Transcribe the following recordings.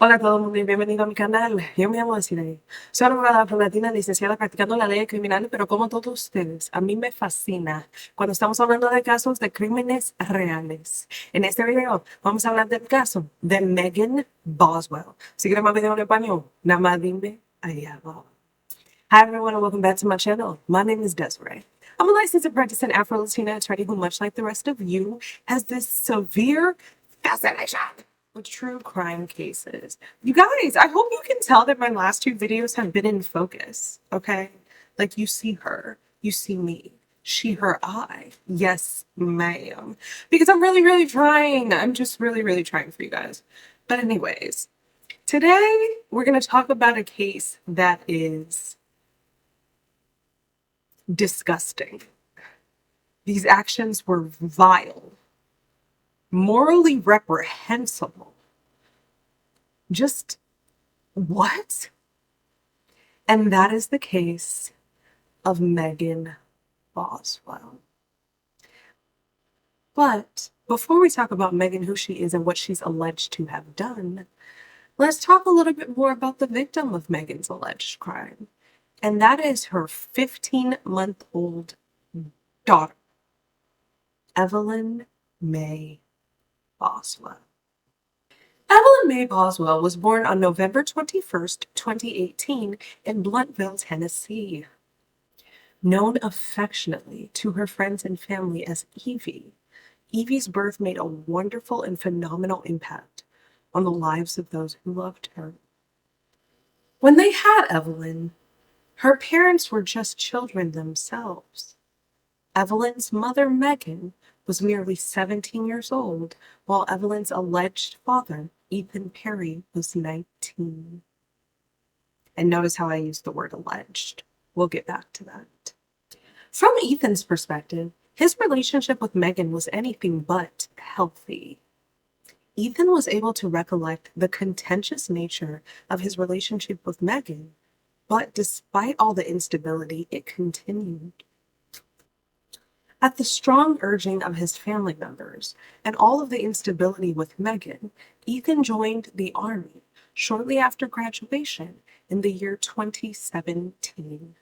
Hola a todo el mundo y bienvenido a mi canal. Yo me llamo Stacy. Soy abogada afro-latina licenciada practicando la ley criminal, pero como todos ustedes, a mí me fascina cuando estamos hablando de casos de crímenes reales. En este video vamos a hablar del caso de Megan Boswell. Si quieres más video en español, nada más dime allá abajo. Hi everyone and welcome back to my channel. My name is Desiree. I'm a licensed and practicing Afro-Latina attorney who, much like the rest of you, has this severe fascination with true crime cases. You guys, I hope you can tell that my last two videos have been in focus, okay? Like you see her, you see me, she, her, I. Yes, ma'am. Because I'm really trying. I'm just really trying for you guys. But anyways, today we're going to talk about a case that is disgusting. These actions were vile, morally reprehensible. Just what? And that is the case of Megan Boswell. But before we talk about Megan, who she is and what she's alleged to have done, let's talk a little bit more about the victim of Megan's alleged crime. And that is her 15-month-old daughter, Evelyn Mae Boswell. Evelyn Mae Boswell was born on November 21st, 2018 in Blountville, Tennessee. Known affectionately to her friends and family as Evie, Evie's birth made a wonderful and phenomenal impact on the lives of those who loved her. When they had Evelyn, her parents were just children themselves. Evelyn's mother, Megan, was merely 17 years old, while Evelyn's alleged father, Ethan Perry, was 19. And notice how I use the word alleged. We'll get back to that. From Ethan's perspective, his relationship with Megan was anything but healthy. Ethan was able to recollect the contentious nature of his relationship with Megan, but despite all the instability, it continued. At the strong urging of his family members and all of the instability with Megan, Ethan joined the Army shortly after graduation in the year 2017.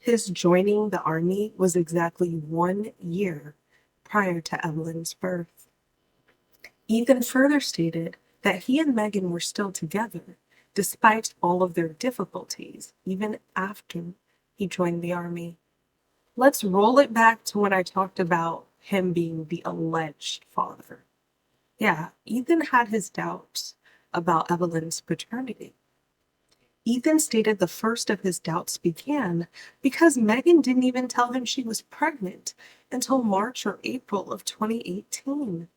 His joining the Army was exactly 1 year prior to Evelyn's birth. Ethan further stated that he and Megan were still together, despite all of their difficulties, even after he joined the Army. Let's roll it back to when I talked about him being the alleged father. Yeah, Ethan had his doubts about Evelyn's paternity. Ethan stated the first of his doubts began because Megan didn't even tell him she was pregnant until March or April of 2018.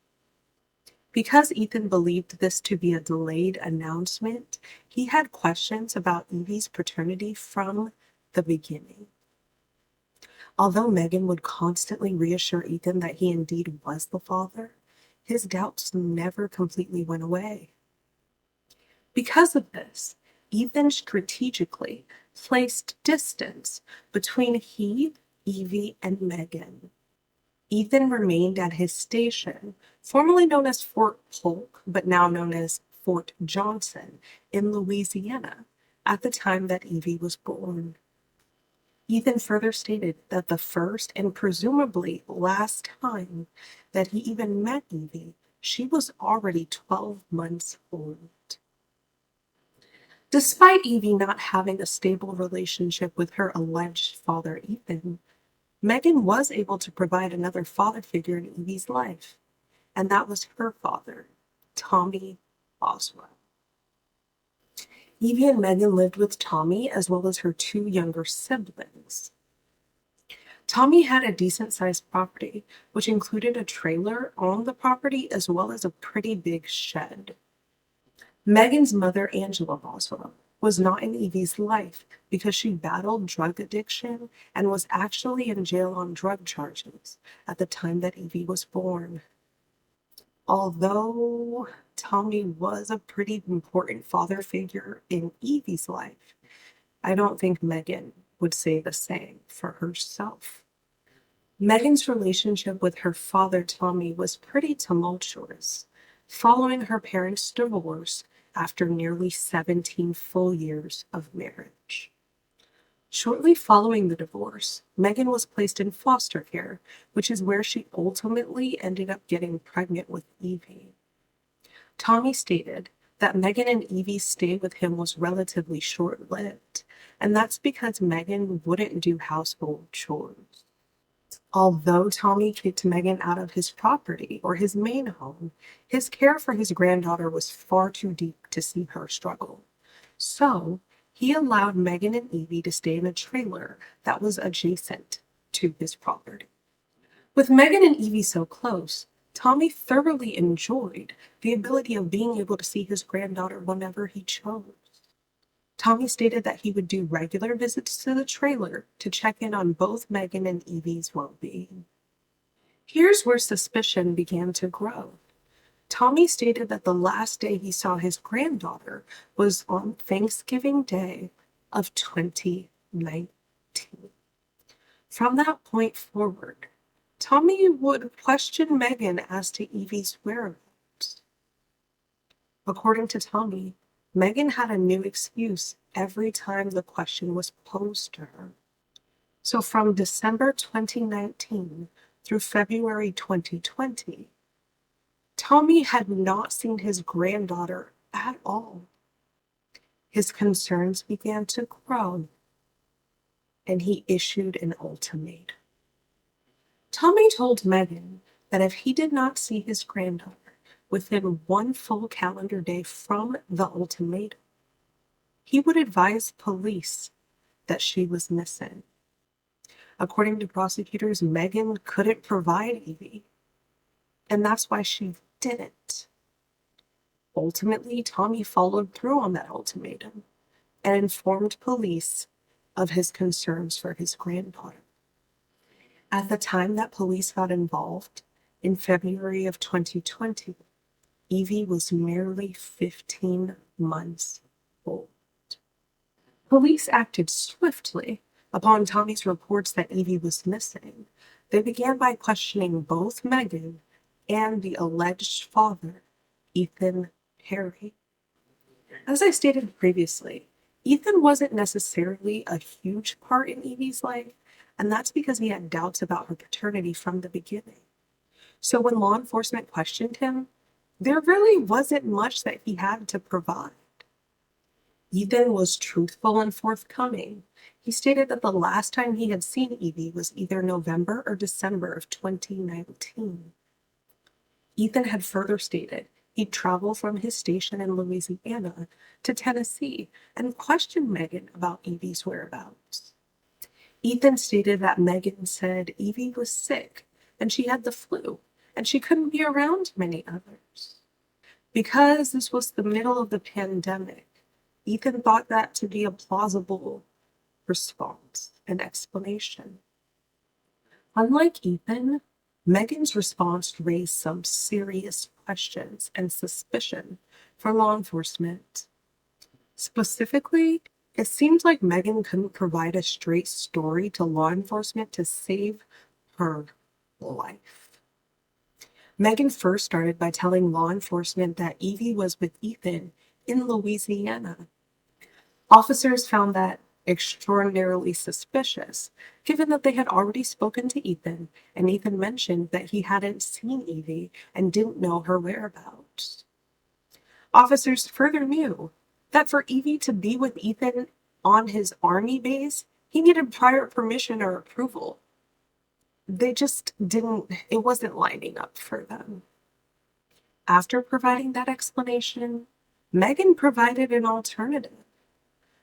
Because Ethan believed this to be a delayed announcement, he had questions about Evie's paternity from the beginning. Although Megan would constantly reassure Ethan that he indeed was the father, his doubts never completely went away. Because of this, Ethan strategically placed distance between he, Evie, and Megan. Ethan remained at his station, formerly known as Fort Polk, but now known as Fort Johnson, in Louisiana, at the time that Evie was born. Ethan further stated that the first and presumably last time that he even met Evie, she was already 12 months old. Despite Evie not having a stable relationship with her alleged father, Ethan, Megan was able to provide another father figure in Evie's life, and that was her father, Tommy Boswell. Evie and Megan lived with Tommy as well as her 2 younger siblings. Tommy had a decent-sized property, which included a trailer on the property as well as a pretty big shed. Megan's mother, Angela Boswell, was not in Evie's life because she battled drug addiction and was actually in jail on drug charges at the time that Evie was born. Although Tommy was a pretty important father figure in Evie's life, I don't think Megan would say the same for herself. Megan's relationship with her father, Tommy, was pretty tumultuous. Following her parents' divorce, after nearly 17 full years of marriage. Shortly following the divorce, Megan was placed in foster care, which is where she ultimately ended up getting pregnant with Evie. Tommy stated that Megan and Evie's stay with him was relatively short-lived, and that's because Megan wouldn't do household chores. Although Tommy kicked Megan out of his property or his main home, his care for his granddaughter was far too deep to see her struggle. So, he allowed Megan and Evie to stay in a trailer that was adjacent to his property. With Megan and Evie so close, Tommy thoroughly enjoyed the ability of being able to see his granddaughter whenever he chose. Tommy stated that he would do regular visits to the trailer to check in on both Megan and Evie's well-being. Here's where suspicion began to grow. Tommy stated that the last day he saw his granddaughter was on Thanksgiving Day of 2019. From that point forward, Tommy would question Megan as to Evie's whereabouts. According to Tommy, Megan had a new excuse every time the question was posed to her. So from December 2019 through February 2020, Tommy had not seen his granddaughter at all. His concerns began to grow, and he issued an ultimatum. Tommy told Megan that if he did not see his granddaughter within one full calendar day from the ultimatum, he would advise police that she was missing. According to prosecutors, Megan couldn't provide Evie, and that's why she didn't. Ultimately, Tommy followed through on that ultimatum and informed police of his concerns for his granddaughter. At the time that police got involved, in February of 2020, Evie was merely 15 months old. Police acted swiftly upon Tommy's reports that Evie was missing. They began by questioning both Megan and the alleged father, Ethan Perry. As I stated previously, Ethan wasn't necessarily a huge part in Evie's life, and that's because he had doubts about her paternity from the beginning. So when law enforcement questioned him, there really wasn't much that he had to provide. Ethan was truthful and forthcoming. He stated that the last time he had seen Evie was either November or December of 2019. Ethan had further stated he'd travel from his station in Louisiana to Tennessee and question Megan about Evie's whereabouts. Ethan stated that Megan said Evie was sick and she had the flu and she couldn't be around many others. Because this was the middle of the pandemic, Ethan thought that to be a plausible response and explanation. Unlike Ethan, Megan's response raised some serious questions and suspicion for law enforcement. Specifically, it seemed like Megan couldn't provide a straight story to law enforcement to save her life. Megan first started by telling law enforcement that Evie was with Ethan in Louisiana. Officers found that extraordinarily suspicious, given that they had already spoken to Ethan, and Ethan mentioned that he hadn't seen Evie and didn't know her whereabouts. Officers further knew that for Evie to be with Ethan on his army base, he needed prior permission or approval. They just didn't, it wasn't lining up for them. After providing that explanation, Megan provided an alternative.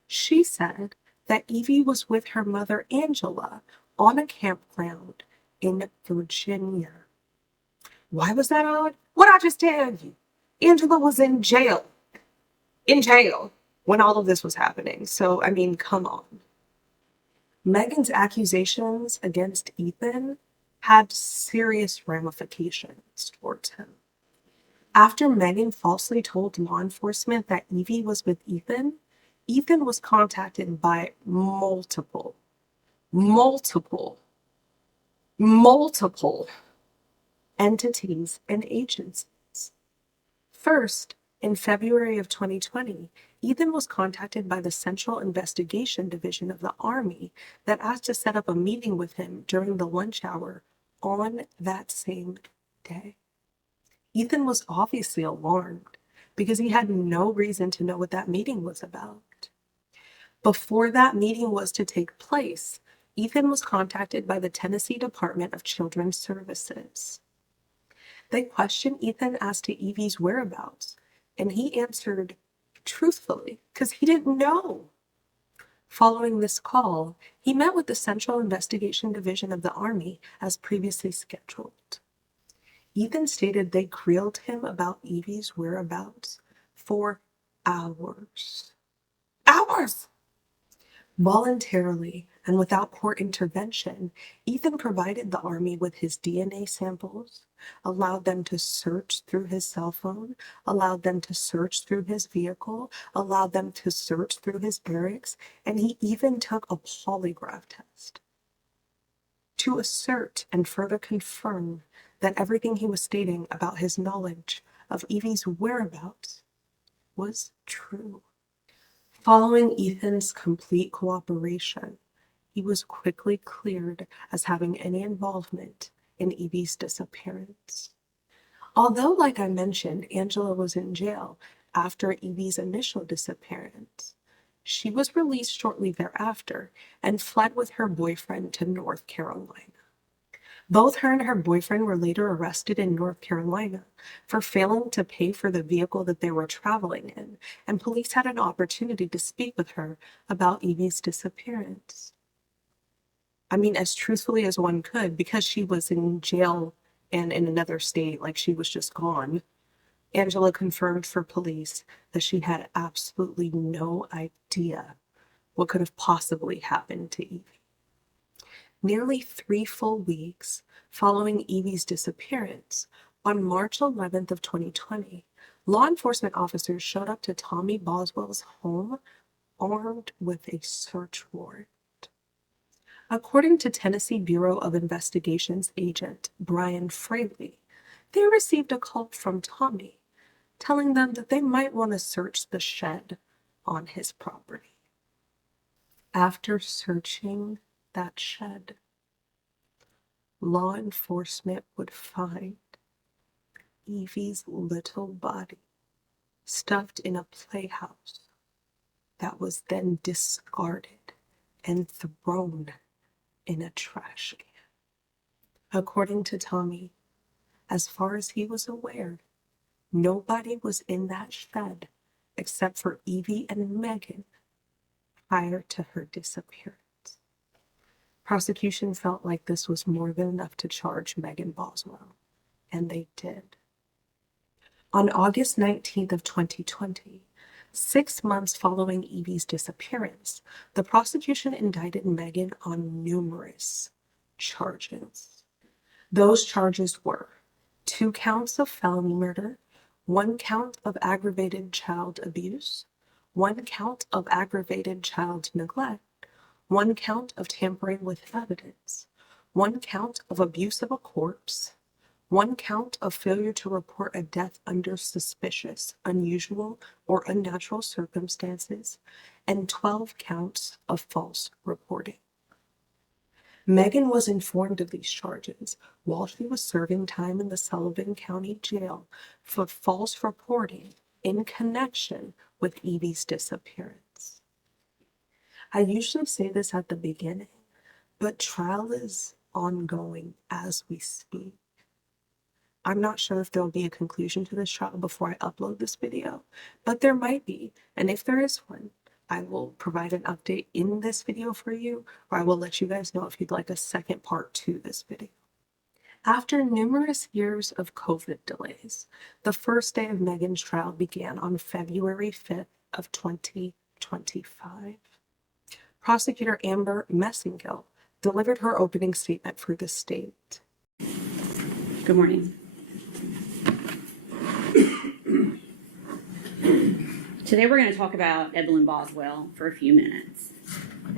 She said that Evie was with her mother, Angela, on a campground in Virginia. Why was that odd? What'd I just tell you? Angela was in jail, when all of this was happening. So, I mean, come on. Megan's accusations against Ethan had serious ramifications towards him. After Megan falsely told law enforcement that Evie was with Ethan, Ethan was contacted by multiple entities and agencies. First, In February of 2020, Ethan was contacted by the Central Investigation Division of the Army that asked to set up a meeting with him during the lunch hour on that same day. Ethan was obviously alarmed because he had no reason to know what that meeting was about. Before that meeting was to take place, Ethan was contacted by the Tennessee Department of Children's Services. They questioned Ethan as to Evie's whereabouts, and he answered truthfully because he didn't know. Following this call, he met with the Central Investigation Division of the Army as previously scheduled. Ethan stated they grilled him about Evie's whereabouts for hours. Hours! Voluntarily and without court intervention, Ethan provided the Army with his DNA samples, allowed them to search through his cell phone, allowed them to search through his vehicle, allowed them to search through his barracks, and he even took a polygraph test to assert and further confirm that everything he was stating about his knowledge of Evie's whereabouts was true. Following Ethan's complete cooperation, he was quickly cleared as having any involvement in Evie's disappearance. Although, like I mentioned, Angela was in jail after Evie's initial disappearance, she was released shortly thereafter and fled with her boyfriend to North Carolina. Both her and her boyfriend were later arrested in North Carolina for failing to pay for the vehicle that they were traveling in, and police had an opportunity to speak with her about Evie's disappearance. I mean, as truthfully as one could, because she was in jail and in another state, like she was just gone. Angela confirmed for police that she had absolutely no idea what could have possibly happened to Evie. Nearly 3 full weeks following Evie's disappearance, on March 11th of 2020, law enforcement officers showed up to Tommy Boswell's home armed with a search warrant. According to Tennessee Bureau of Investigations agent Brian Fraley, they received a call from Tommy telling them that they might want to search the shed on his property. After searching that shed, law enforcement would find Evie's little body stuffed in a playhouse that was then discarded and thrown in a trash can. According to Tommy, as far as he was aware, nobody was in that shed except for Evie and Megan prior to her disappearance. Prosecution felt like this was more than enough to charge Megan Boswell, and they did. On August 19th of 2020, 6 months following Evie's disappearance, the prosecution indicted Megan on numerous charges. Those charges were 2 counts of felony murder, 1 count of aggravated child abuse, 1 count of aggravated child neglect, 1 count of tampering with evidence, 1 count of abuse of a corpse, 1 count of failure to report a death under suspicious, unusual, or unnatural circumstances, and 12 counts of false reporting. Megan was informed of these charges while she was serving time in the Sullivan County Jail for false reporting in connection with Evie's disappearance. I usually say this at the beginning, but trial is ongoing as we speak. I'm not sure if there'll be a conclusion to this trial before I upload this video, but there might be, and if there is one, I will provide an update in this video for you, or I will let you guys know if you'd like a second part to this video. After numerous years of COVID delays, the first day of Megan's trial began on February 5th of 2025. Prosecutor Amber Messingill delivered her opening statement for the state. Good morning. Today we're going to talk about Evelyn Boswell for a few minutes.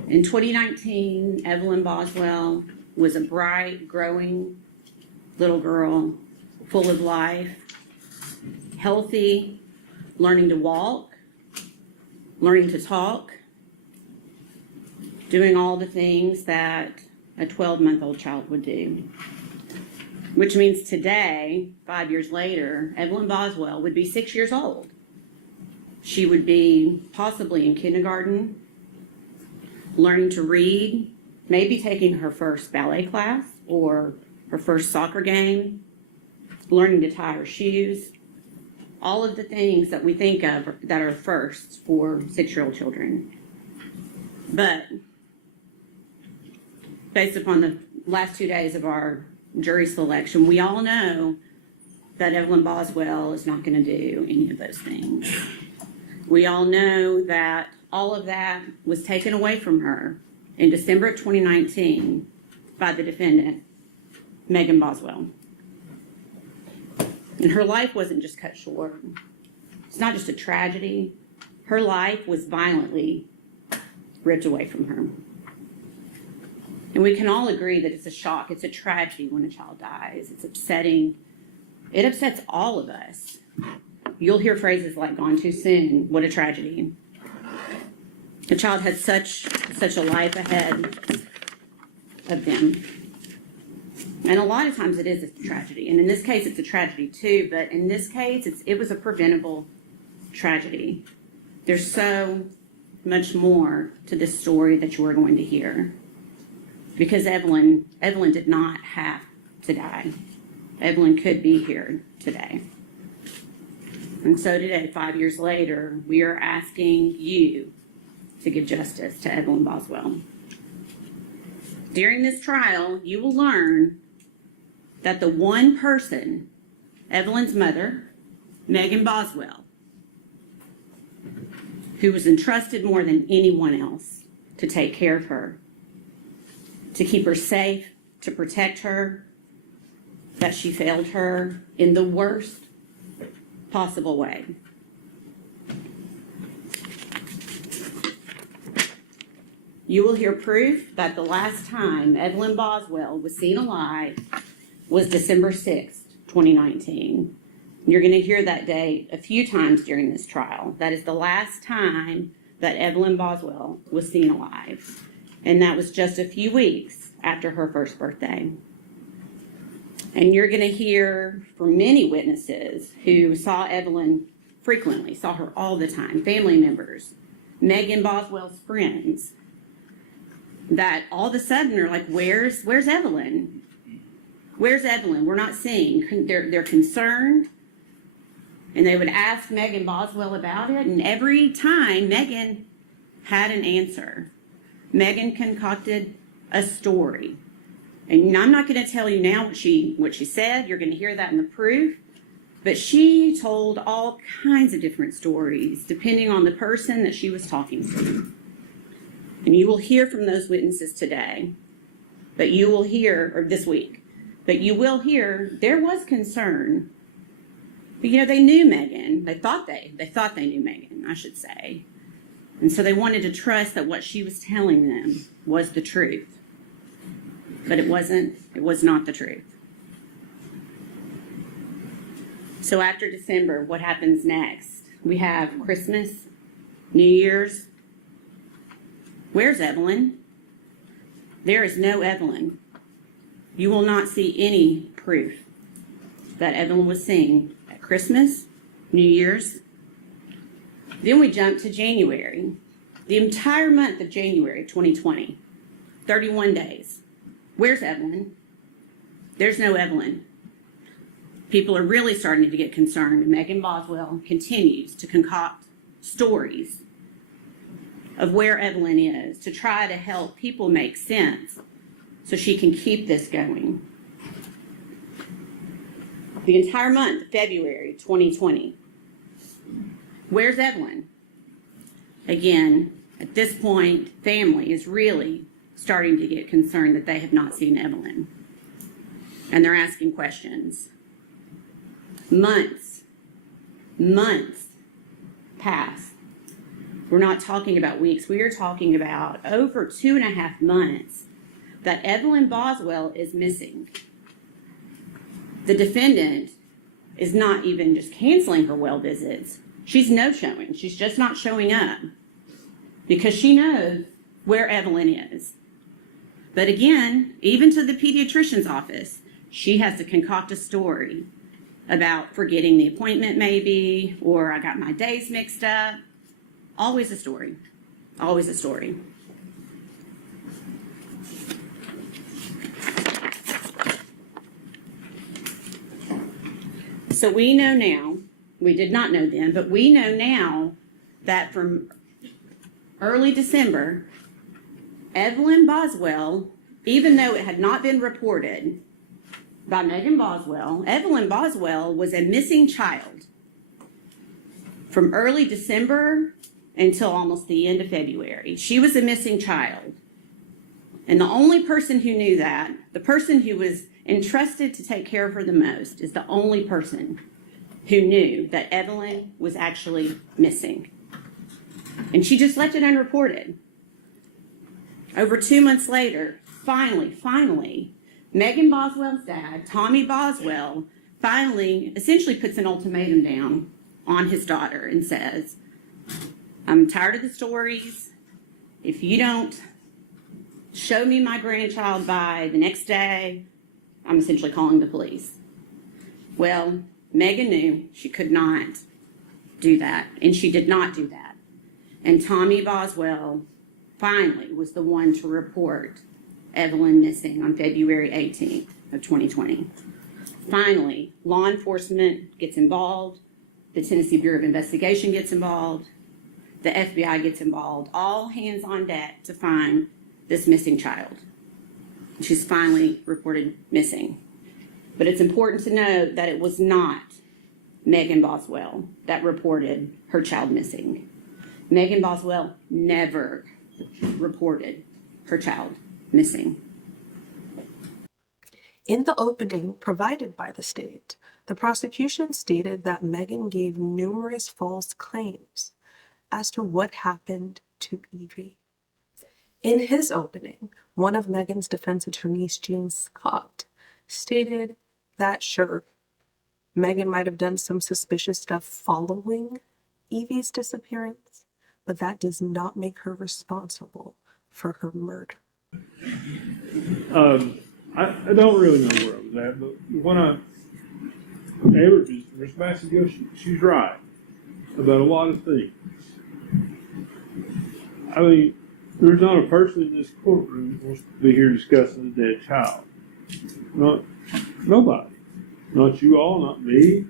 In 2019, Evelyn Boswell was a bright, growing little girl, full of life, healthy, learning to walk, learning to talk, doing all the things that a 12-month-old child would do. Which means today, 5 years later, Evelyn Boswell would be 6 years old. She would be possibly in kindergarten, learning to read, maybe taking her first ballet class or her first soccer game, learning to tie her shoes, all of the things that we think of that are firsts for 6-year-old children. But based upon the last 2 days of our jury selection, we all know that Evelyn Boswell is not going to do any of those things. We all know that all of that was taken away from her in December of 2019 by the defendant, Megan Boswell. And her life wasn't just cut short. It's not just a tragedy. Her life was violently ripped away from her. And we can all agree that it's a shock, it's a tragedy when a child dies. It's upsetting. It upsets all of us. You'll hear phrases like gone too soon, what a tragedy. A child has such a life ahead of them. And a lot of times it is a tragedy. And in this case, it's a tragedy too, but in this case, it was a preventable tragedy. There's so much more to this story that you are going to hear. Because Evelyn did not have to die. Evelyn could be here today. And so today, 5 years later, we are asking you to give justice to Evelyn Boswell. During this trial, you will learn that the one person, Evelyn's mother, Megan Boswell, who was entrusted more than anyone else to take care of her, to keep her safe, to protect her, that she failed her in the worst possible way. You will hear proof that the last time Evelyn Boswell was seen alive was December 6th, 2019. You're going to hear that date a few times during this trial. That is the last time that Evelyn Boswell was seen alive. And that was just a few weeks after her first birthday. And you're going to hear from many witnesses who saw Evelyn frequently, saw her all the time, family members, Megan Boswell's friends, that all of a sudden are like, where's Evelyn? Where's Evelyn? We're not seeing. They're concerned. And they would ask Megan Boswell about it. And every time, Megan had an answer. Megan concocted a story. And I'm not going to tell you now what she said. You're going to hear that in the proof. But she told all kinds of different stories, depending on the person that she was talking to. And you will hear from those witnesses today. But you will hear, or this week, but you will hear there was concern. But they knew Megan. They thought they knew Megan, I should say. And so they wanted to trust that what she was telling them was the truth. But it was not the truth. So after December, what happens next? We have Christmas, New Year's. Where's Evelyn? There is no Evelyn. You will not see any proof that Evelyn was seen at Christmas, New Year's. Then we jump to January. The entire month of January 2020, 31 days. Where's Evelyn? There's no Evelyn. People are really starting to get concerned, and Megan Boswell continues to concoct stories of where Evelyn is to try to help people make sense so she can keep this going. The entire month of February 2020. Where's Evelyn? Again, at this point, family is really starting to get concerned that they have not seen Evelyn. And they're asking questions. Months pass. We're not talking about weeks. We are talking about over 2.5 months that Evelyn Boswell is missing. The defendant is not even just canceling her well visits. She's no-showing. She's just not showing up because she knows where Evelyn is. But again, even to the pediatrician's office, she has to concoct a story about forgetting the appointment maybe, or I got my days mixed up. Always a story. Always a story. So we know now, we did not know then, but we know now that from early December, Evelyn Boswell, even though it had not been reported by Megan Boswell, Evelyn Boswell was a missing child from early December until almost the end of February. She was a missing child. And the only person who knew that, the person who was entrusted to take care of her the most, is the only person who knew that Evelyn was actually missing. And she just left it unreported. Over 2 months later, finally, Megan Boswell's dad, Tommy Boswell, finally essentially puts an ultimatum down on his daughter and says, I'm tired of the stories. If you don't show me my grandchild by the next day, I'm essentially calling the police. Well, Megan knew she could not do that, and she did not do that. And Tommy Boswell finally was the one to report Evelyn missing on February 18th of 2020. Finally, law enforcement gets involved, the Tennessee Bureau of Investigation gets involved, the FBI gets involved, all hands on deck to find this missing child. She's finally reported missing. But it's important to note that it was not Megan Boswell that reported her child missing. Megan Boswell never reported her child missing. In the opening provided by the state, the prosecution stated that Megan gave numerous false claims as to what happened to Evie. In his opening, one of Megan's defense attorneys, Gene Scott, stated that sure, Megan might have done some suspicious stuff following Evie's disappearance, but that does not make her responsible for her murder. I don't really know where I was at, but when Miss Messingill, she's right about a lot of things. I mean, there's not a person in this courtroom who wants to be here discussing a dead child. Nobody. Not you all, not me.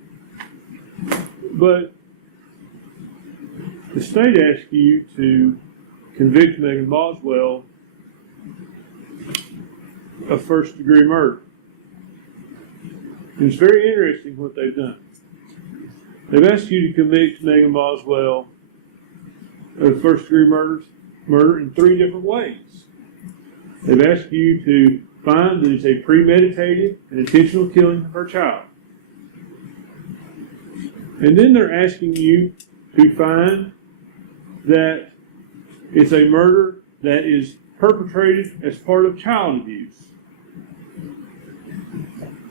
But the state asks you to convict Megan Boswell of first-degree murder. And it's very interesting what they've done. They've asked you to convict Megan Boswell of first-degree murder in 3 different ways. They've asked you to find that it's a premeditated and intentional killing of her child. And then they're asking you to find that it's a murder that is perpetrated as part of child abuse.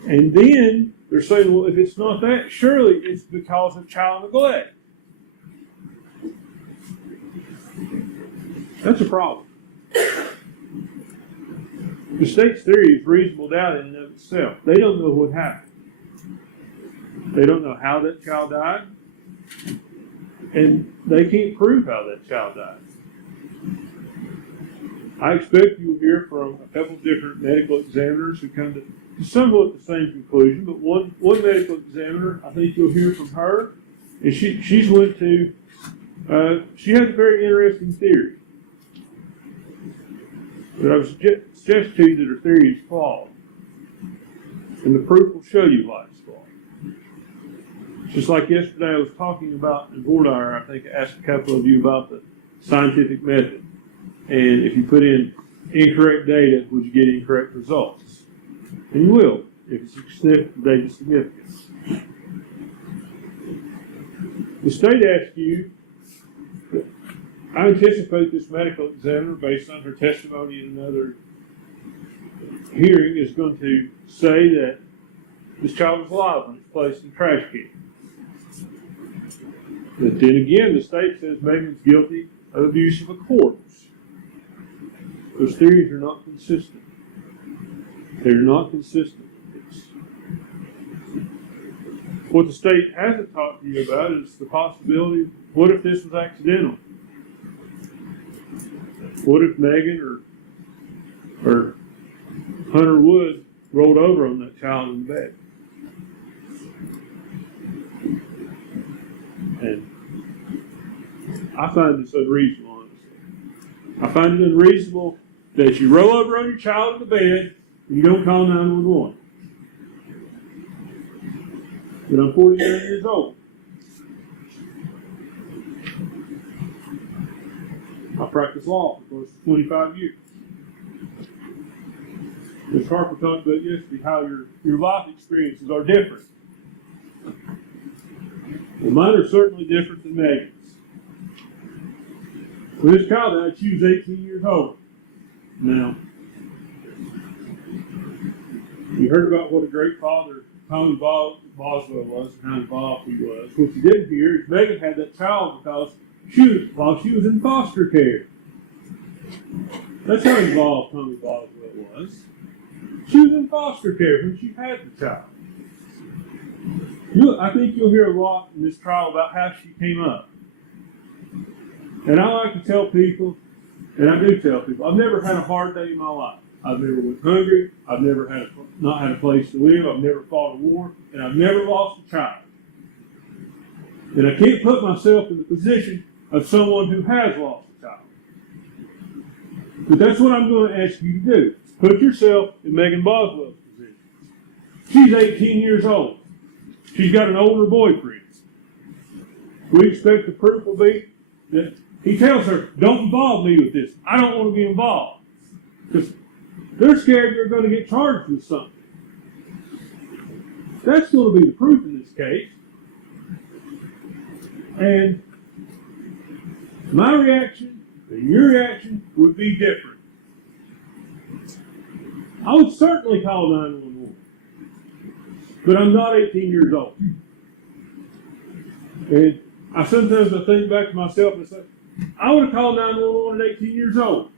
And then they're saying, well, if it's not that, surely it's because of child neglect. That's a problem. The state's theory is reasonable doubt in and of itself. They don't know what happened. They don't know how that child died. And they can't prove how that child died. I expect you'll hear from a couple different medical examiners who come to somewhat the same conclusion, but one medical examiner, I think you'll hear from her, and she went to, she has a very interesting theory. But I would suggest to you that her theory is flawed. And the proof will show you why it's flawed. Just like yesterday I was talking about in Vordaer, I think I asked a couple of you about the scientific method. And if you put in incorrect data, would you get incorrect results? And you will, if it's data significance. The state asks you, I anticipate this medical examiner, based on her testimony in another hearing, is going to say that this child was alive when it's placed in the trash can. But then again, the state says Megan's guilty of abuse of a corpse. Those theories are not consistent. They're not consistent with this. What the state hasn't talked to you about is the possibility, what if this was accidental? What if Megan or Hunter Wood rolled over on that child in the bed? And I find this unreasonable, honestly. I find it unreasonable that you roll over on your child in the bed and you don't call 911. But I'm 49 years old. I practiced law for close to 25 years. Ms. Harper talked about yesterday how your life experiences are different. Well, mine are certainly different than Megan's. When this child died, she was 18 years old. Now, you heard about what a great father Tommy Boswell was and how involved he was. What you didn't hear is Megan had that child because while she was in foster care. That's how involved Tommy Boswell was. She was in foster care when she had the child. I think you'll hear a lot in this trial about how she came up. And I like to tell people, and I do tell people, I've never had a hard day in my life. I've never went hungry. I've never not had a place to live. I've never fought a war, and I've never lost a child. And I can't put myself in the position of someone who has lost a child. But that's what I'm going to ask you to do. Put yourself in Megan Boswell's position. She's 18 years old. She's got an older boyfriend. We expect the proof will be that he tells her, don't involve me with this. I don't want to be involved. Because they're scared they're going to get charged with something. That's going to be the proof in this case. And my reaction and your reaction would be different. I would certainly call 911. But I'm not 18 years old. And sometimes I think back to myself and say, I would have called 911 at 18 years old.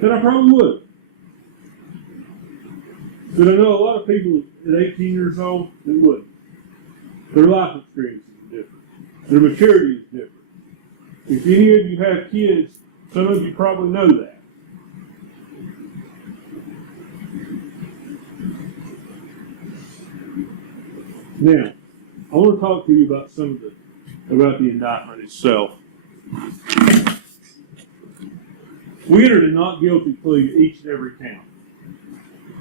And I probably would. But I know a lot of people at 18 years old that wouldn't. Their life experience is different. Their maturity is different. If any of you have kids, some of you probably know that. Now, I want to talk to you about about the indictment itself. We entered a not guilty plea to each and every count.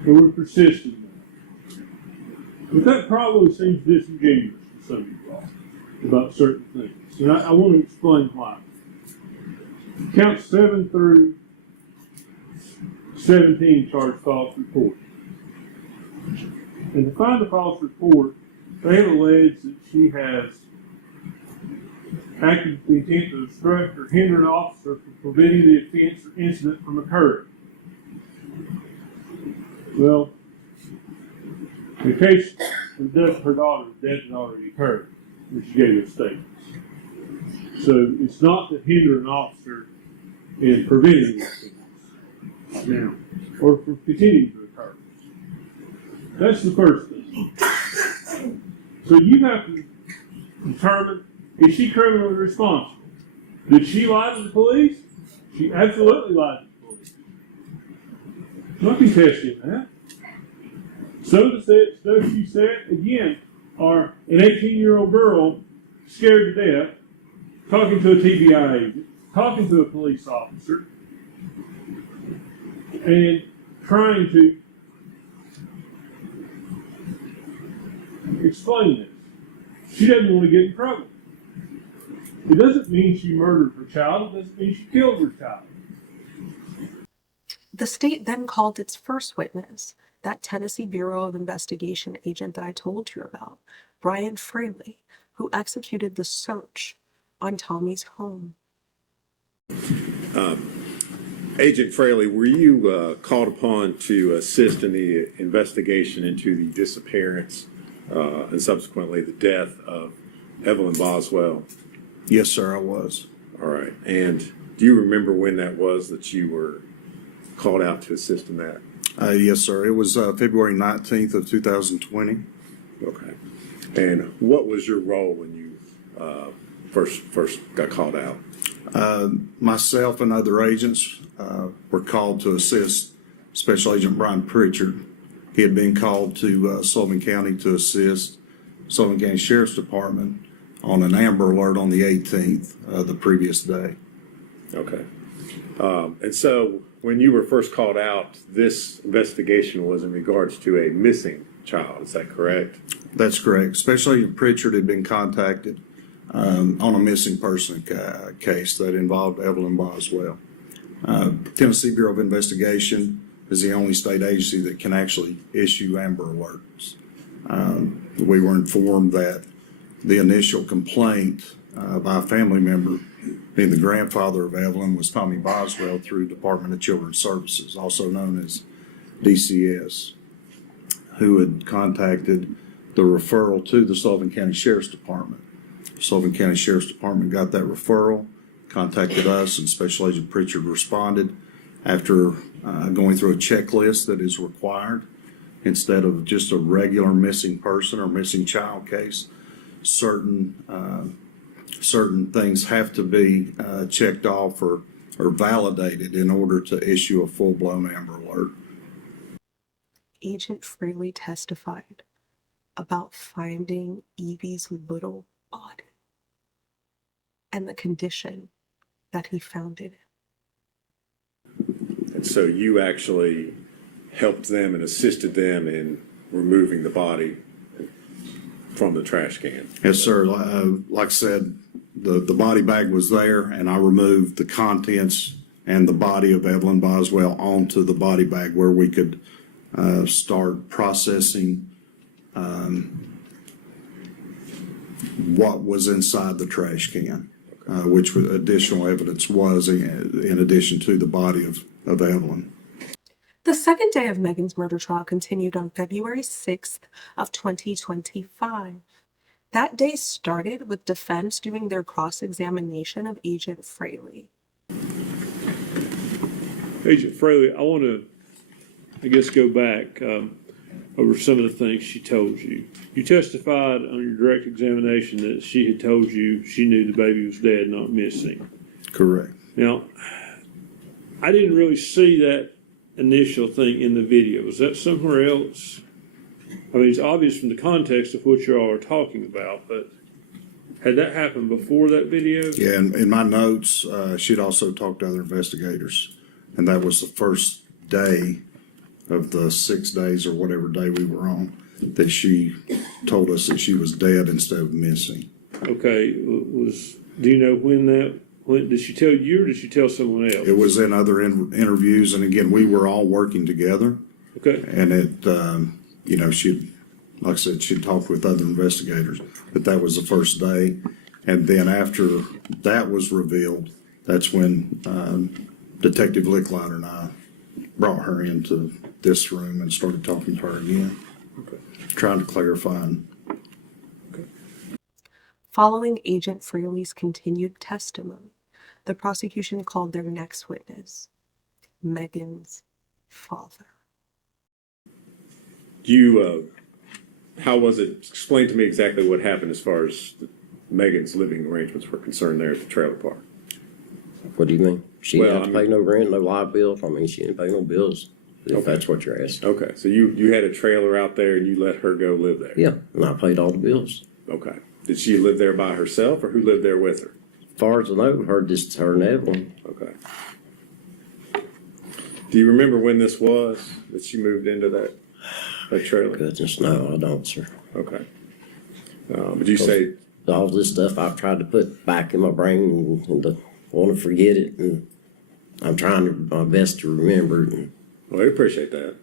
And we're persistent in that. But that probably seems disingenuous to some of you all about certain things. And I want to explain why. Counts 7 through 17 charge false report. And to find the false report, they have alleged that she has acted with the intent to obstruct or hinder an officer from preventing the offense or incident from occurring. Well, in the case of the death of her daughter, the death had already occurred when she gave her statements. So it's not to hinder an officer in preventing the offense now, or from continuing to occur. That's the first thing. So you have to determine, is she criminally responsible? Did she lie to the police? She absolutely lied to the police. I'm not contesting that. Some of the stuff she said, again, are an 18-year-old girl scared to death, talking to a TBI agent, talking to a police officer, and trying to explain this. She doesn't want to get in trouble. It doesn't mean she murdered her child. It doesn't mean she killed her child. The state then called its first witness, that Tennessee Bureau of Investigation agent that I told you about, Brian Fraley, who executed the search on Tommy's home. Agent Fraley, were you called upon to assist in the investigation into the disappearance and subsequently the death of Evelyn Boswell? Yes, sir, I was. All right. And do you remember when that was that you were called out to assist in that? Yes, sir. It was February 19th of 2020. Okay. And what was your role when you first got called out? Myself and other agents were called to assist Special Agent Brian Pritchard. He had been called to Sullivan County to assist Sullivan County Sheriff's Department on an Amber Alert on the 18th, the previous day. Okay. And so when you were first called out, this investigation was in regards to a missing child. Is that correct? That's correct. Special Agent Pritchard had been contacted on a missing person case that involved Evelyn Boswell. Tennessee Bureau of Investigation is the only state agency that can actually issue Amber Alerts. We were informed that the initial complaint by a family member, being the grandfather of Evelyn, was Tommy Boswell through Department of Children's Services, also known as DCS, who had contacted the referral to the Sullivan County Sheriff's Department. Sullivan County Sheriff's Department got that referral, contacted us, and Special Agent Pritchard responded after going through a checklist that is required. Instead of just a regular missing person or missing child case, certain things have to be checked off or validated in order to issue a full-blown Amber Alert. Agent Fraley testified about finding Evie's little body and the condition that he found it in. And so you actually helped them and assisted them in removing the body from the trash can? Yes, sir. Like I said, the body bag was there, and I removed the contents and the body of Evelyn Boswell onto the body bag where we could start processing what was inside the trash can, which additional evidence was in addition to the body of Evelyn. The second day of Megan's murder trial continued on February 6th of 2025. That day started with defense doing their cross-examination of Agent Fraley. Agent Fraley, I want to, go back over some of the things she told you. You testified on your direct examination that she had told you she knew the baby was dead, not missing. Correct. Now, I didn't really see that initial thing in the video. Was that somewhere else? I mean, it's obvious from the context of what you all are talking about, but had that happened before that video? Yeah, and in my notes, she'd also talked to other investigators, and that was the first day of the 6 days or whatever day we were on that she told us that she was dead instead of missing. Okay, do you know when did she tell you or did she tell someone else? It was in other interviews, and again, we were all working together. Okay. And it, she'd, like I said, she'd talked with other investigators, but that was the first day. And then after that was revealed, that's when Detective Licklider and I brought her into this room and started talking to her again, trying to clarify. Following Agent Fraley's continued testimony, the prosecution called their next witness, Megan's father. How was it? Explain to me exactly what happened as far as Megan's living arrangements were concerned there at the trailer park. What do you mean? She didn't have to pay no rent, no live bills. I mean, she didn't pay no bills, if that's what you're asking. Okay, so you had a trailer out there and you let her go live there? Yeah, and I paid all the bills. Okay. Did she live there by herself or who lived there with her? As far as I know, just her and Evelyn. Okay. Do you remember when this was that she moved into that trailer? Goodness, no, I don't, sir. Okay. Would you say all this stuff I've tried to put back in my brain and to want to forget it, and I'm trying my best to remember it. Well, I appreciate that.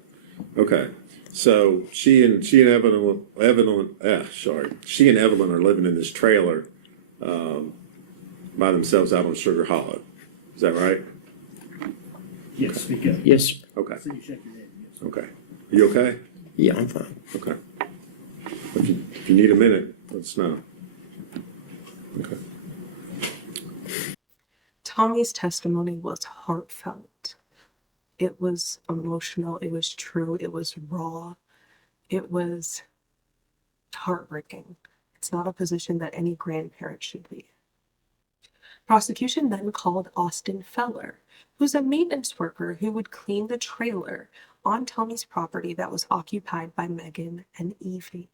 Okay. So she and Evelyn are living in this trailer by themselves out on Sugar Hollow. Is that right? Yes, speak up. Yes, sir. Okay. So you shake your head, yes. Okay. You okay? Yeah, I'm fine. Okay. If you need a minute, let us know. Okay. Tommy's testimony was heartfelt. It was emotional. It was true. It was raw. It was heartbreaking. It's not a position that any grandparent should be. Prosecution then called Austin Feller, who's a maintenance worker who would clean the trailer on Tommy's property that was occupied by Megan and Evie.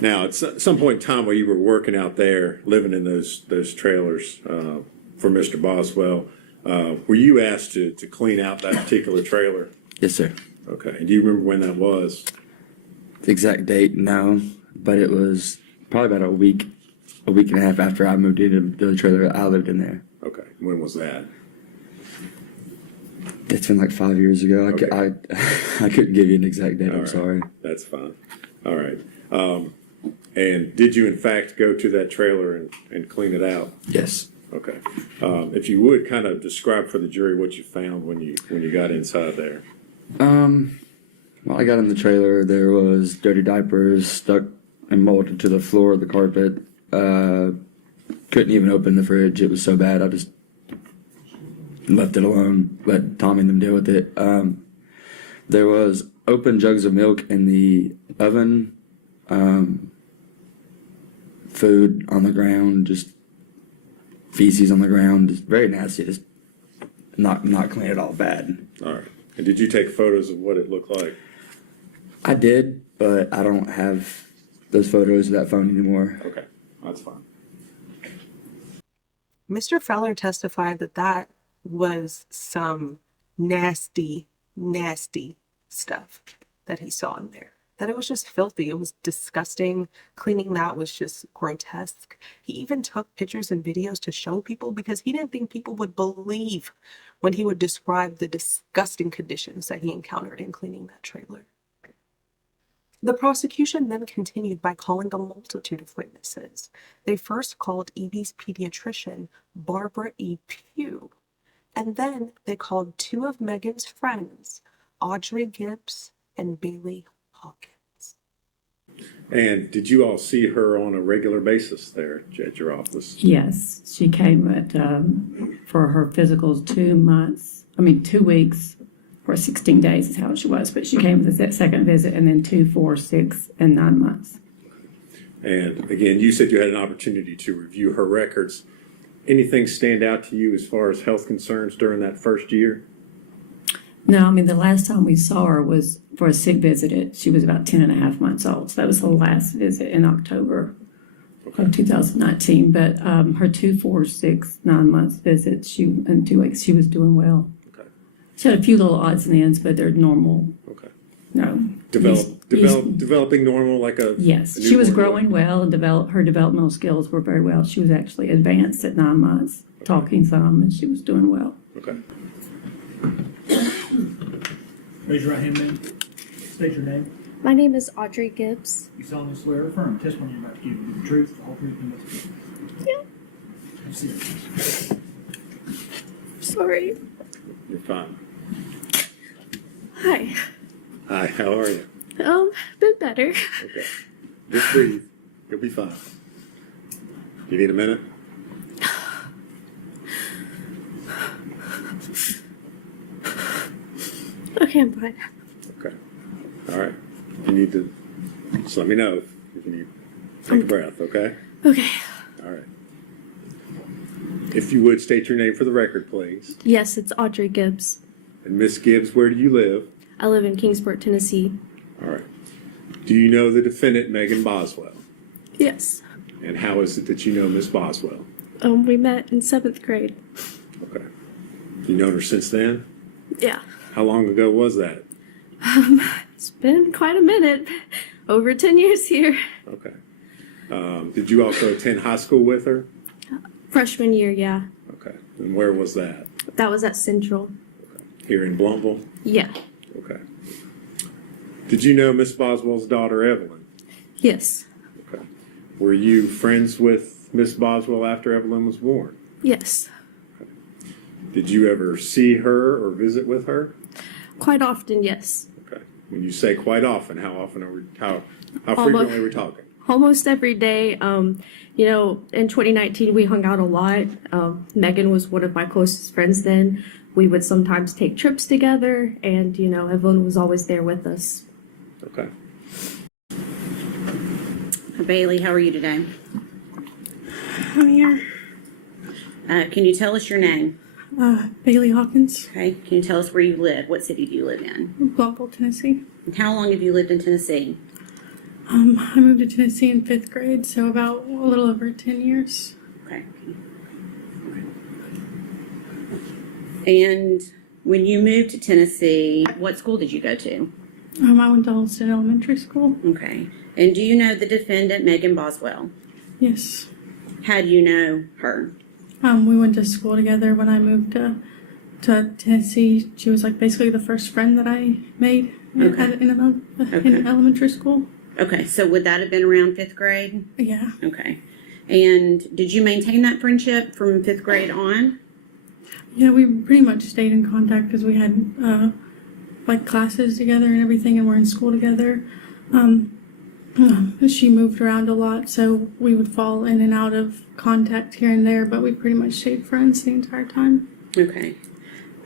Now, at some point in time while you were working out there, living in those trailers for Mr. Boswell, were you asked to clean out that particular trailer? Yes, sir. Okay. And do you remember when that was? The exact date, no, but it was probably about a week and a half after I moved into the trailer. I lived in there. Okay. When was that? It's been like 5 years ago. Okay. I couldn't give you an exact date. All I'm right. sorry. That's fine. All right. And did you in fact go to that trailer and clean it out? Yes. Okay. If you would kind of describe for the jury what you found when you got inside there. When I got in the trailer, there was dirty diapers stuck and molded to the floor of the carpet. Couldn't even open the fridge. It was so bad. I just left it alone. Let Tommy and them deal with it. There was open jugs of milk in the oven. Food on the ground, just feces on the ground, just very nasty. Just not clean at all. Bad. All right. And did you take photos of what it looked like? I did, but I don't have those photos of that phone anymore. Okay. That's fine. Mr. Feller testified that was some nasty, nasty stuff that he saw in there. That it was just filthy. It was disgusting. Cleaning that was just grotesque. He even took pictures and videos to show people because he didn't think people would believe when he would describe the disgusting conditions that he encountered in cleaning that trailer. The prosecution then continued by calling a multitude of witnesses. They first called Evie's pediatrician, Barbara E. Pugh, and then they called two of Megan's friends, Audrey Gibbs and Bailey Hawkins. And did you all see her on a regular basis there at your office? Yes, she came for her physicals 2 weeks, or 16 days is how she was, but she came for the second visit and then 2, 4, 6, and 9 months. And again, you said you had an opportunity to review her records. Anything stand out to you as far as health concerns during that first year? No, I mean, the last time we saw her was for a sick visit. She was about 10 and a half months old. So that was the last visit in October of 2019. But her 2, 4, 6, 9 months visits, in 2 weeks, she was doing well. Okay. She had a few little odds and ends, but they're normal. Okay. No. Developing normal like a Yes, a she was newborn growing well and her developmental skills were very well. She was actually advanced at 9 months, talking some, and she was doing well. Okay. Raise your right hand, ma'am. State your name. My name is Audrey Gibbs. You solemnly swear or affirm testimony you're about to give you the truth, the whole truth, and nothing but the truth. Yeah. I'm serious. Sorry. You're fine. Hi. Hi, how are you? Been better. Okay. Just breathe. You'll be fine. You need a minute? Okay, I'm fine. Okay. All right. If you need to, just let me know if you need to take a breath, okay? Okay. All right. If you would, state your name for the record, please. Yes, it's Audrey Gibbs. And Miss Gibbs, where do you live? I live in Kingsport, Tennessee. All right. Do you know the defendant, Megan Boswell? Yes. And how is it that you know Miss Boswell? We met in 7th grade. Okay. You known her since then? Yeah. How long ago was that? It's been quite a minute. Over 10 years here. Okay. Did you also attend high school with her? Freshman year, yeah. Okay. And where was that? That was at Central. Here in Bluntville? Yeah. Okay. Did you know Miss Boswell's daughter, Evelyn? Yes. Okay. Were you friends with Miss Boswell after Evelyn was born? Yes. Did you ever see her or visit with her? Quite often, yes. Okay. When you say quite often, how often are we, how frequently are we talking? almost every day. You know, in 2019, we hung out a lot. Megan was one of my closest friends then. We would sometimes take trips together, and, you know, Evelyn was always there with us. Okay. Bailey, how are you today? I'm here. Can you tell us your name? Bailey Hawkins, Okay. Can you tell us where you live? What city do you live in? Blumpville, Tennessee. And how long have you lived in Tennessee? I moved to Tennessee in 5th grade, so about a little over 10 years. Okay. And when you moved to Tennessee, what school did you go to? I went to Holston Elementary School. Okay. And do you know the defendant, Megan Boswell? Yes. How do you know her? We went to school together when I moved to Tennessee. She was like basically the first friend that I made Okay. in elementary school. Okay, so would that have been around 5th grade? Yeah. Okay. And did you maintain that friendship from 5th grade on? Yeah, we pretty much stayed in contact because we had like classes together and everything, and we're in school together. She moved around a lot, so we would fall in and out of contact here and there, but we pretty much stayed friends the entire time. Okay.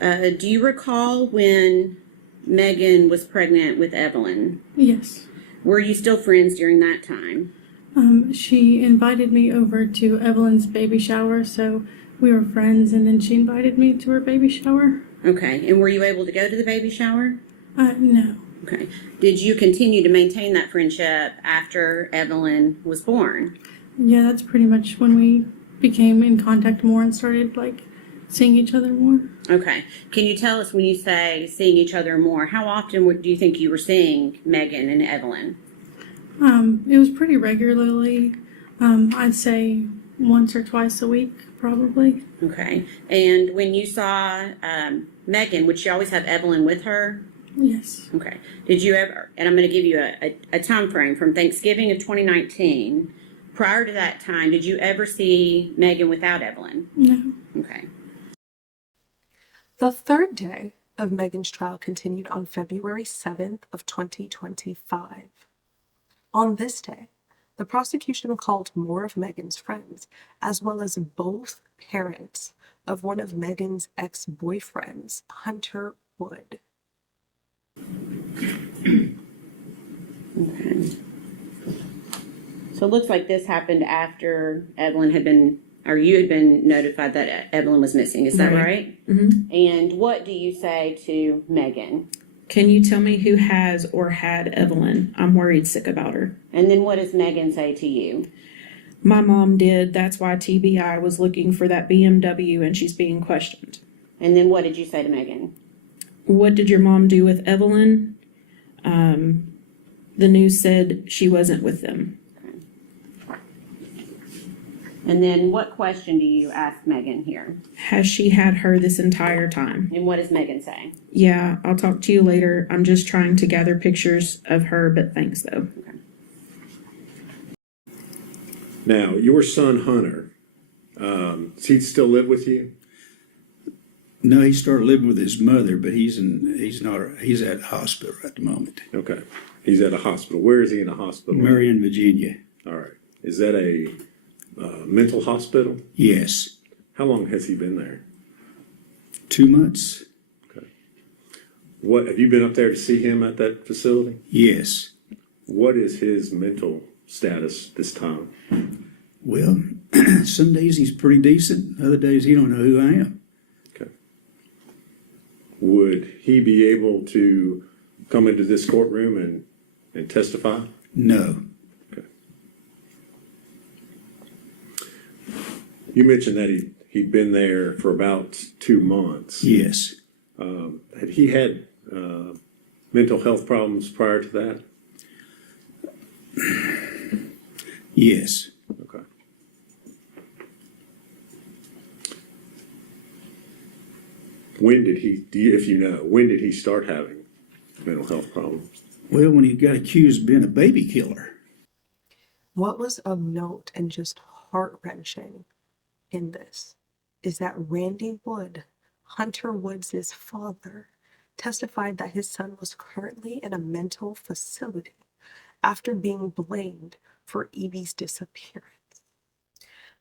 Do you recall when Megan was pregnant with Evelyn? Yes. Were you still friends during that time? She invited me over to Evelyn's baby shower, so we were friends, and then she invited me to her baby shower. Okay. And were you able to go to the baby shower? No. Okay. Did you continue to maintain that friendship after Evelyn was born? Yeah, that's pretty much when we became in contact more and started like seeing each other more. Okay. Can you tell us, when you say seeing each other more, how often do you think you were seeing Megan and Evelyn? It was pretty regularly. I'd say once or twice a week, probably. Okay. And when you saw Megan, would she always have Evelyn with her? Yes. Okay. Did you ever, and I'm going to give you a time frame from Thanksgiving of 2019. Prior to that time, did you ever see Megan without Evelyn? No. Okay. The third day of Megan's trial continued on February 7th of 2025. On this day, the prosecution called more of Megan's friends, as well as both parents of one of Megan's ex-boyfriends, Hunter Wood. Okay. So it looks like this happened after Evelyn had been, or you had been notified that Evelyn was missing. Is that right? Mm-hmm. And what do you say to Megan? Can you tell me who has or had Evelyn? I'm worried sick about her. And then what does Megan say to you? My mom did. That's why TBI was looking for that BMW and she's being questioned. And then what did you say to Megan? What did your mom do with Evelyn? The news said she wasn't with them. And then what question do you ask Megan here? Has she had her this entire time? And what does Megan say? Yeah, I'll talk to you later. I'm just trying to gather pictures of her, but thanks though. Okay. Now, your son Hunter, does he still live with you? No, he started living with his mother, but he's at the hospital at the moment. Okay. He's at a hospital. Where is he in a hospital? Marion, Virginia. All right. Is that a mental hospital? Yes. How long has he been there? 2 months. Okay. What, have you been up there to see him at that facility? Yes. What is his mental status this time? Well, some days he's pretty decent. Other days he don't know who I am. Okay. Would he be able to come into this courtroom and testify? No. Okay. You mentioned that he'd been there for about 2 months. Yes. Had he had mental health problems prior to that? Yes. Okay. When did he, if you know, when did he start having mental health problems? Well, when he got accused of being a baby killer. What was of note and just heart-wrenching in this is that Randy Wood, Hunter Woods' father, testified that his son was currently in a mental facility after being blamed for Evie's disappearance.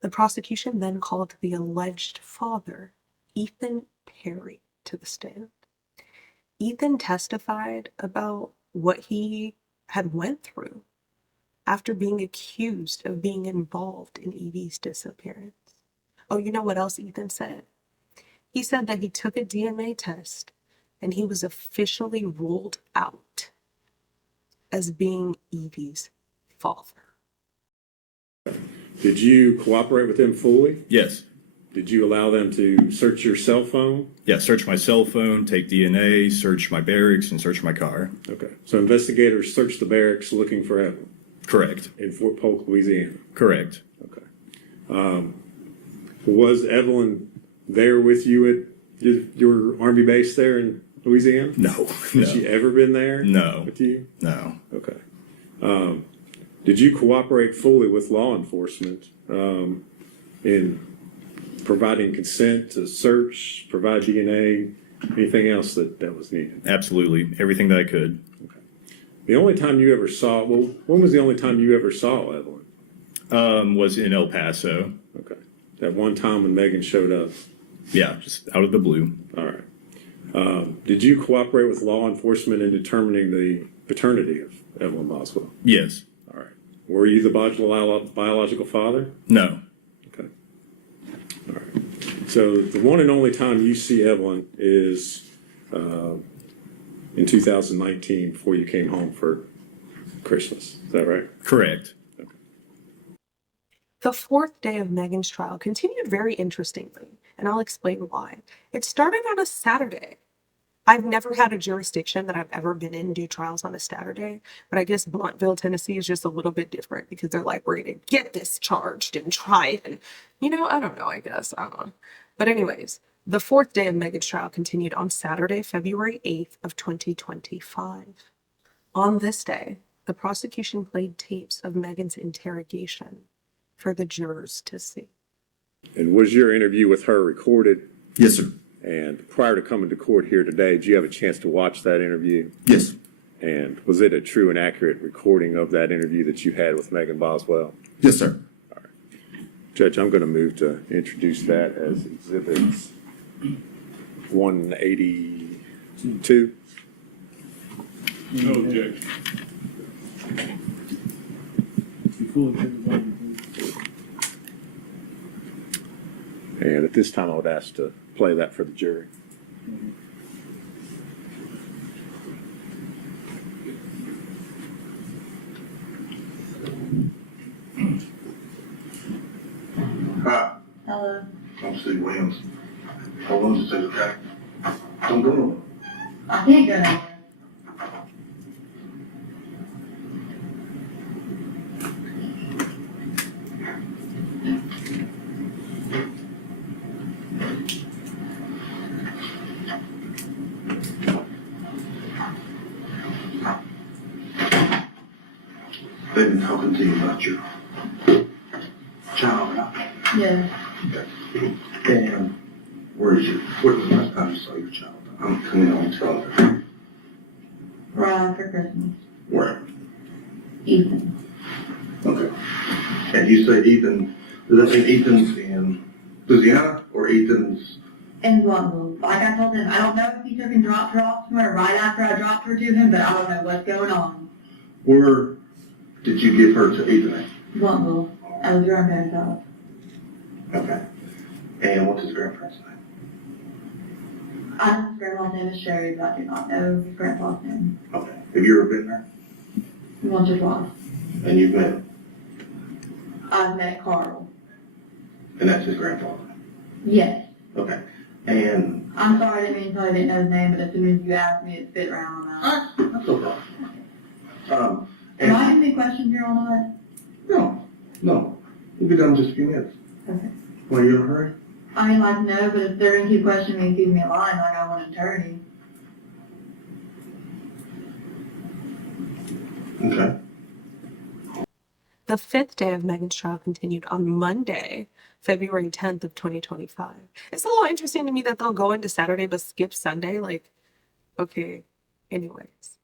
The prosecution then called the alleged father, Ethan Perry, to the stand. Ethan testified about what he had went through after being accused of being involved in Evie's disappearance. Oh, you know what else Ethan said? He said that he took a DNA test and he was officially ruled out as being Evie's father. Did you cooperate with them fully? Yes. Did you allow them to search your cell phone? Yeah, search my cell phone, take DNA, search my barracks, and search my car. Okay. So investigators searched the barracks looking for Evelyn Correct. in Fort Polk, Louisiana. Correct. Okay. Was Evelyn there with you at your Army base there in Louisiana? No. Has she ever been there? No. With you? No. Okay. Did you cooperate fully with law enforcement in providing consent to search, provide DNA, anything else that was needed? Absolutely. Everything that I could. Okay. The only time you ever saw, well, when was the only time you ever saw Evelyn? Was in El Paso. Okay. That one time when Megan showed up? Yeah, just out of the blue. All right. Did you cooperate with law enforcement in determining the paternity of Evelyn Boswell? Yes. All right. Were you the biological father? No. Okay. All right. So the one and only time you see Evelyn is in 2019 before you came home for Christmas. Is that right? Correct. Okay. The fourth day of Megan's trial continued very interestingly, and I'll explain why. It started on a Saturday. I've never had a jurisdiction that I've ever been in do trials on a Saturday, but I guess Blunteville, Tennessee is just a little bit different because they're like, we're going to get this charged and try it. And, I don't know, I guess. I don't know. But anyways, the fourth day of Megan's trial continued on Saturday, February 8th of 2025. On this day, the prosecution played tapes of Megan's interrogation for the jurors to see. And was your interview with her recorded? Yes, sir. And prior to coming to court here today, did you have a chance to watch that interview? Yes. And was it a true and accurate recording of that interview that you had with Megan Boswell? Yes, sir. All right. Judge, I'm going to move to introduce that as Exhibits 182. No objection. You fully covered all your bases. And at this time, I would ask to play that for the jury. Hi. Hello. I'm Steve Williams. Hold on just a second, okay? Don't go nowhere. I can't go nowhere. They've been talking to you about your child, right? Yeah. Okay. And where was the last time you saw your child? I'm coming on television. Right after Christmas. Where? Ethan. Okay. And you say Ethan, does that mean Ethan's in Louisiana or Ethan's? In Blunteville. Like I told him, I don't know if he took and dropped her off somewhere right after I dropped her to him, but I don't know what's going on. Where did you give her to Ethan? Blunteville. At his grandparents' house. Okay. And what's his grandparents' name? I know his grandma's name is Sherry, but I do not know his grandpa's name. Okay. Have you ever been there? Once or twice. And you've met him? I've met Carl. And that's his grandfather? Yes. Okay. And I'm sorry, I didn't mean to tell you I didn't know his name, but as soon as you asked me, it fit right on that. that's no problem. Am I asking any questions here or not? No. We'll be done in just a few minutes. Okay. Are you in a hurry? I mean, like, no, but if they're gonna keep questioning me and keeping me in line, like, I want an attorney. Okay. The fifth day of Megan's trial continued on Monday, February 10th of 2025. It's a little interesting to me that they'll go into Saturday but skip Sunday. Like, okay, anyways.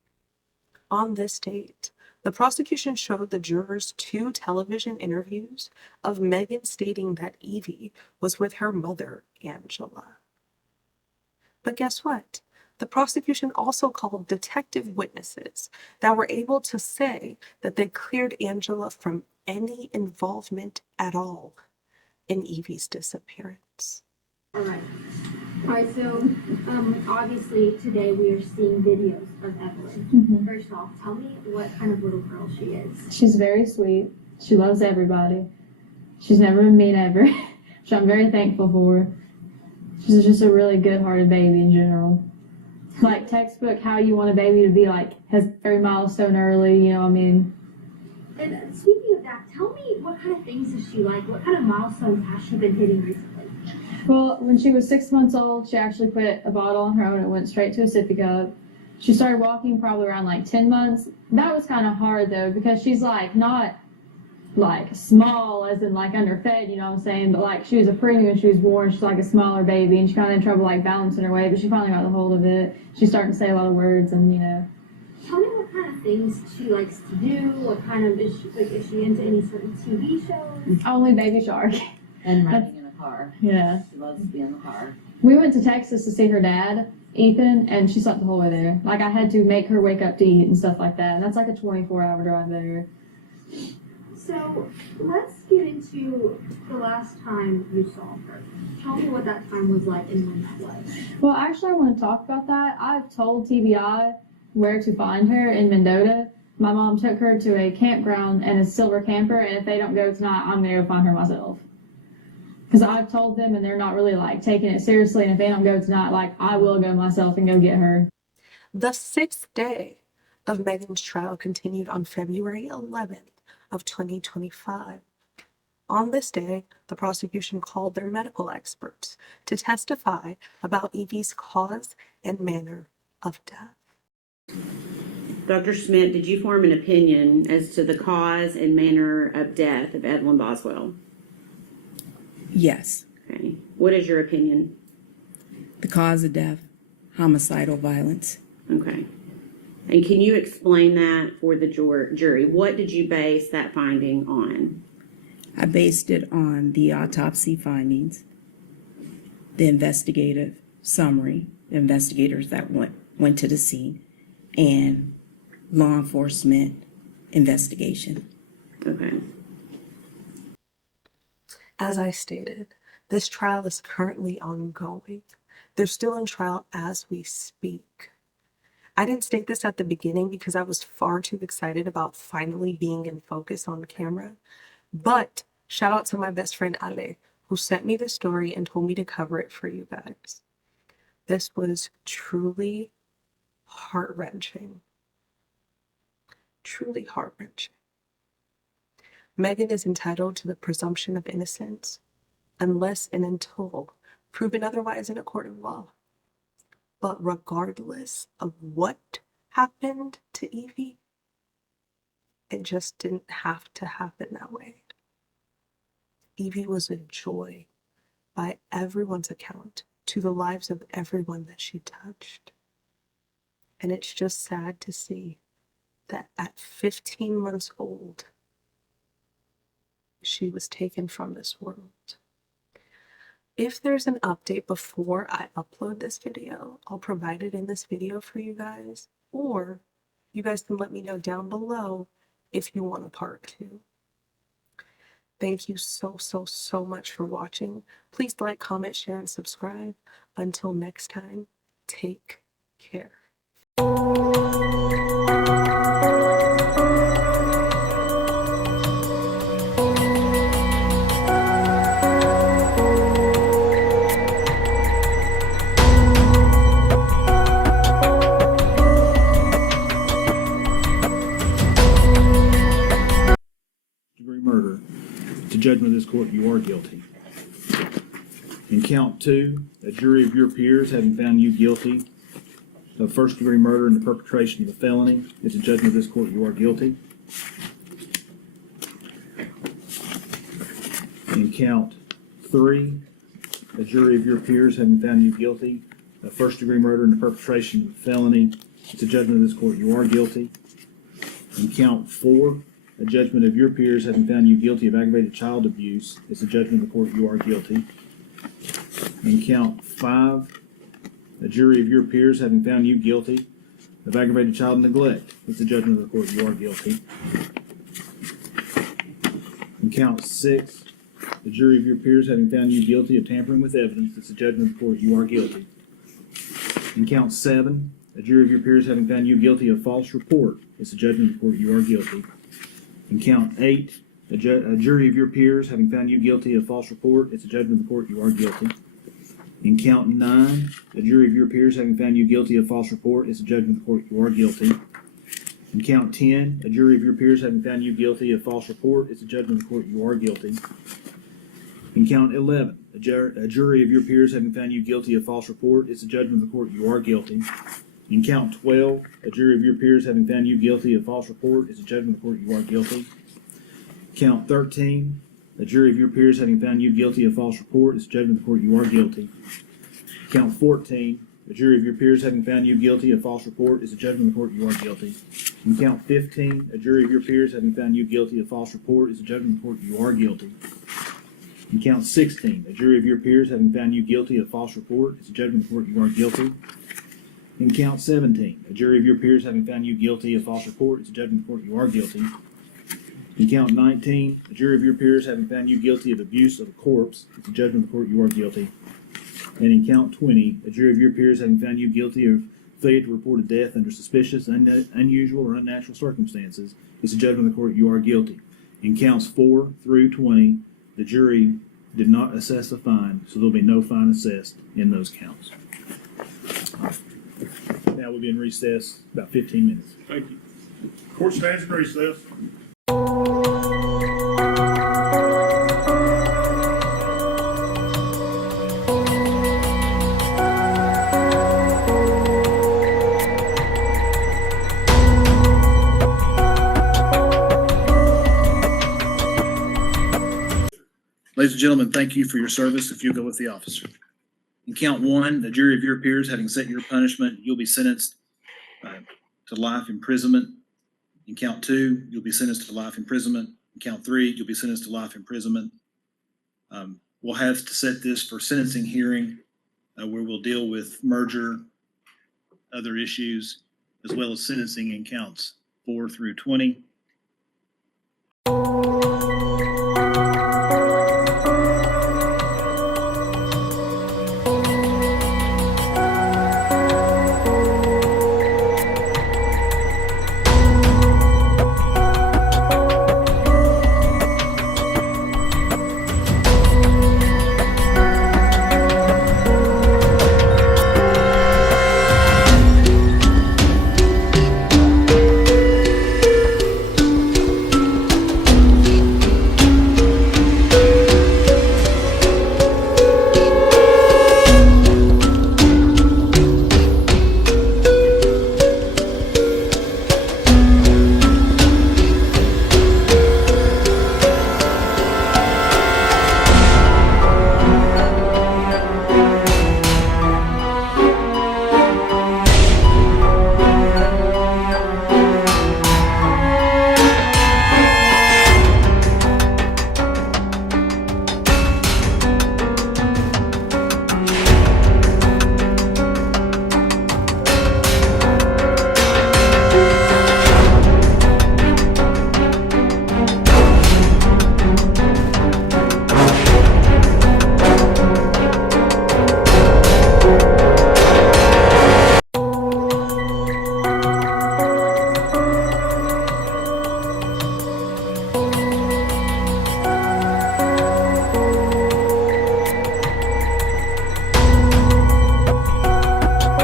On this date, The prosecution showed the jurors 2 television interviews of Megan stating that Evie was with her mother, Angela. But guess what? The prosecution also called detective witnesses that were able to say that they cleared Angela from any involvement at all in Evie's disappearance. All right, so obviously today we are seeing videos of Evelyn. First off, tell me what kind of little girl she is. She's very sweet. She loves everybody. She's never been mean ever, which I'm very thankful for. She's just a really good-hearted baby in general. Like textbook how you want a baby to be, like, has every milestone early, you know what I mean? And speaking of that, tell me what kind of things does she like? What kind of milestones has she been hitting recently? Well, when she was 6 months old, she actually put a bottle on her own and went straight to a sippy cup. She started walking probably around like 10 months. That was kind of hard though, because she's like not like small as in like underfed, you know what I'm saying? But like she was a preemie when she was born. She's like a smaller baby and she kind of had trouble like balancing her weight, but she finally got the hold of it. She's starting to say a lot of words and, you know. Tell me what kind of things she likes to do. What kind of, is she into any certain TV shows? Only Baby Shark. And riding in a car. Yeah. She loves to be in the car. We went to Texas to see her dad, Ethan, and she slept the whole way there. Like, I had to make her wake up to eat and stuff like that. And that's like a 24-hour drive there. So, let's get into the last time you saw her. Tell me what that time was like and when that was. Well, actually, I want to talk about that. I've told TBI where to find her in Mendota. My mom took her to a campground and a silver camper, and if they don't go tonight, I'm going to go find her myself. Because I've told them, and they're not really, like, taking it seriously, and if they don't go tonight, like, I will go myself and go get her. The 6th day of Megan's trial continued on February 11th of 2025. On this day, the prosecution called their medical experts to testify about Evie's cause and manner of death. Dr. Schmidt, did you form an opinion as to the cause and manner of death of Evelyn Boswell? Yes. Okay. What is your opinion? The cause of death, homicidal violence. Okay. And can you explain that for the jury? What did you base that finding on? I based it on the autopsy findings, the investigative summary, the investigators that went to the scene, and law enforcement investigation. Okay. As I stated, this trial is currently ongoing. They're still in trial as we speak. I didn't state this at the beginning because I was far too excited about finally being in focus on camera. But shout out to my best friend Ale, who sent me the story and told me to cover it for you guys. This was truly heart-wrenching. Truly heart-wrenching. Megan is entitled to the presumption of innocence unless and until proven otherwise in a court of law. But regardless of what happened to Evie, it just didn't have to happen that way. Evie was a joy by everyone's account to the lives of everyone that she touched. And it's just sad to see that at 15 months old, she was taken from this world. If there's an update before I upload this video, I'll provide it in this video for you guys, or you guys can let me know down below if you want a part 2. Thank you so much for watching. Please like, comment, share, and subscribe. Until next time, take care. Degree murder. To judgment of this court, you are guilty. In count 2, a jury of your peers having found you guilty of first-degree murder and the perpetration of a felony, it's a judgment of this court, you are guilty. In count 3, a jury of your peers having found you guilty of first-degree murder and the perpetration of a felony, it's a judgment of this court, you are guilty. In count 4, a judgment of your peers having found you guilty of aggravated child abuse. It's a judgment of the court you are guilty. In count 5, a jury of your peers having found you guilty of aggravated child neglect. It's a judgment of the court you are guilty. In count 6, the jury of your peers having found you guilty of tampering with evidence. It's a judgment of the court you are guilty. In count 7, a jury of your peers having found you guilty of false report. It's a judgment of the court you are guilty. In count 8, a jury of your peers having found you guilty of false report. It's a judgment of the court you are guilty. In count 9, a jury of your peers having found you guilty of false report. It's a judgment of the court you are guilty. In count 10, a jury of your peers having found you guilty of false report. It's a judgment of the court you are guilty. In count 11, a jury of your peers having found you guilty of false report. It's a judgment of the court you are guilty. In count 12, a jury of your peers having found you guilty of false report. It's a judgment of the court you are guilty. Count 13, a jury of your peers having found you guilty of false report. It's a judgment of the court you are guilty. Count 14, a jury of your peers having found you guilty of false report. It's a judgment of the court you are guilty. In count 15, a jury of your peers having found you guilty of false report. It's a judgment of the court you are guilty. In count 16, a jury of your peers having found you guilty of false report. It's a judgment of the court you are guilty. In count 17, a jury of your peers having found you guilty of false report. It's a judgment of the court you are guilty. In count 19, a jury of your peers having found you guilty of abuse of a corpse. It's a judgment of the court you are guilty. And in count 20, a jury of your peers having found you guilty of failure to report a death under suspicious, unusual, or unnatural circumstances. It's a judgment of the court you are guilty. In counts 4 through 20, the jury did not assess a fine, so there'll be no fine assessed in those counts. Now we'll be in recess about 15 minutes. Thank you. Court stands in recess. Ladies and gentlemen, thank you for your service. If you'll go with the officer. In count 1, the jury of your peers having set your punishment, you'll be sentenced to life imprisonment. In count 2, you'll be sentenced to life imprisonment. In count 3, you'll be sentenced to life imprisonment. We'll have to set this for sentencing hearing where we'll deal with merger, other issues, as well as sentencing in counts 4 through 20.